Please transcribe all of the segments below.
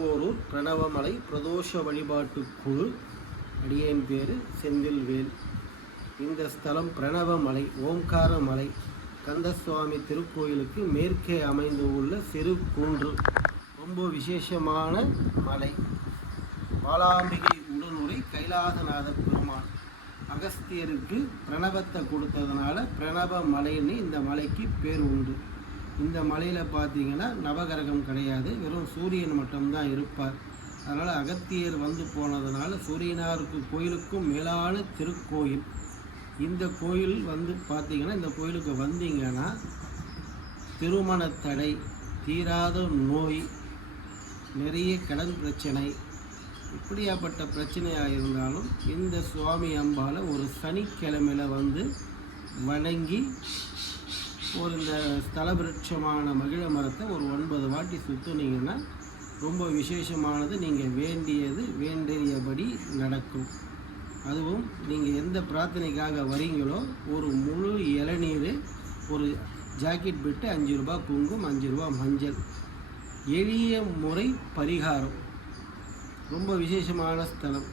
திருப்போரூர் பிரணவமலை பிரதோஷ வழிபாட்டு குழு. அடியேன் பேர் செந்தில்வேல். இந்த ஸ்தலம் பிரணவமலை ஓம்கார மலை கந்தசுவாமி திருக்கோயிலுக்கு மேற்கே அமைந்து உள்ள சிறு குன்று. ரொம்ப விசேஷமான மலை. பாலாம்பிகை உடனுரை கைலாசநாத பெருமான் அகஸ்தியருக்கு பிரணவத்தை கொடுத்ததுனால பிரணவ மலைன்னு இந்த மலைக்கு பேர் உண்டு. இந்த மலையில் பார்த்தீங்கன்னா நவகிரகம் கிடையாது, வெறும் சூரியன் மட்டும்தான் இருப்பார். அதனால் அகத்தியர் வந்து போனதுனால சூரியனாருக்கு கோயிலுக்கும் மேலான திருக்கோயில். இந்த கோயில் வந்து பார்த்தீங்கன்னா, இந்த கோயிலுக்கு வந்தீங்கன்னா திருமண தடை, தீராத நோய், நிறைய கடன் பிரச்சனை, இப்படியாப்பட்ட பிரச்சனையாக இருந்தாலும் இந்த சுவாமி அம்பாவை ஒரு சனிக்கிழமையில் வந்து வணங்கி ஒரு இந்த ஸ்தல விருட்சமான மகிழ மரத்தை ஒரு 9 வாட்டி சுற்றுனீங்கன்னா ரொம்ப விசேஷமானது. நீங்கள் வேண்டியபடி நடக்கும். அதுவும் நீங்கள் எந்த பிரார்த்தனைக்காக வரீங்களோ ஒரு முழு இளநீர், ஒரு ஜாக்கெட் பெட்டு, 5 ரூபா குங்குமம், 5 ரூபா மஞ்சள், எளிய முறை பரிகாரம். ரொம்ப விசேஷமான ஸ்தலம்.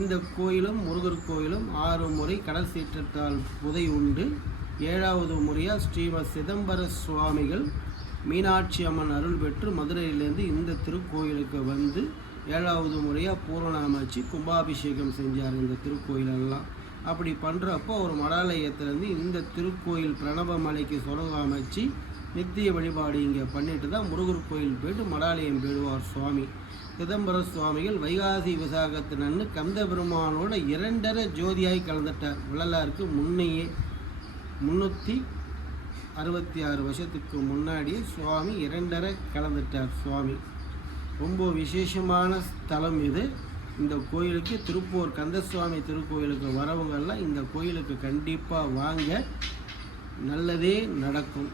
இந்த கோயிலும் முருகர் கோயிலும் 6 முறை கடல் சீற்றத்தால் புதை உண்டு. 7வது முறையாக ஸ்ரீமத் சிதம்பர சுவாமிகள் மீனாட்சி அம்மன் அருள் பெற்று மதுரையிலேருந்து இந்த திருக்கோயிலுக்கு வந்து 7வது முறையாக பூரண அமைச்சு கும்பாபிஷேகம் செஞ்சார் இந்த திருக்கோயிலெல்லாம். அப்படி பண்ணுறப்போ ஒரு மடாலயத்திலேருந்து இந்த திருக்கோயில் பிரணவ மலைக்கு சுரங்கம் அமைச்சு நித்திய வழிபாடு இங்கே பண்ணிட்டு தான் முருகர் கோயில் போய்ட்டு மடாலயம் போயிடுவார் சுவாமி. சிதம்பர சுவாமிகள் வைகாசி விசாகத்தினன்னு கந்த பெருமானோட 2.5 ஜோதியாய் கலந்துட்டார். வள்ளலாருக்கு முன்னையே 366 வருஷத்துக்கு முன்னாடியே சுவாமி 2.5 கலந்துட்டார் சுவாமி. ரொம்ப விசேஷமான ஸ்தலம் இது. இந்த கோயிலுக்கு திருப்பூர் கந்தசுவாமி திருக்கோயிலுக்கு வரவங்கெல்லாம் இந்த கோயிலுக்கு கண்டிப்பாக வாங்க, நல்லதே நடக்கும்.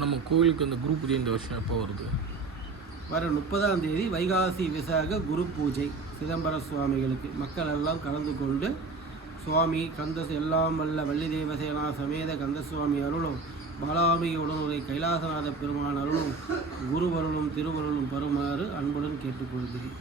நம்ம கோயிலுக்கு இந்த குரு பூஜை இந்த வருஷம் எப்போ வருது? வர 30ஆம் தேதி வைகாசி விசாக குரு பூஜை சிதம்பர சுவாமிகளுக்கு மக்கள் எல்லாம் கலந்து கொண்டு சுவாமி எல்லாம் வல்ல வள்ளி தேவசேனா சமேத கந்தசுவாமி அருளும் பாலாம்பிகை உடனுரை கைலாசநாத பெருமான் அருளும் குருவருளும் திருவருளும் பெறுமாறு அன்புடன் கேட்டுக்கொள்கிறேன்.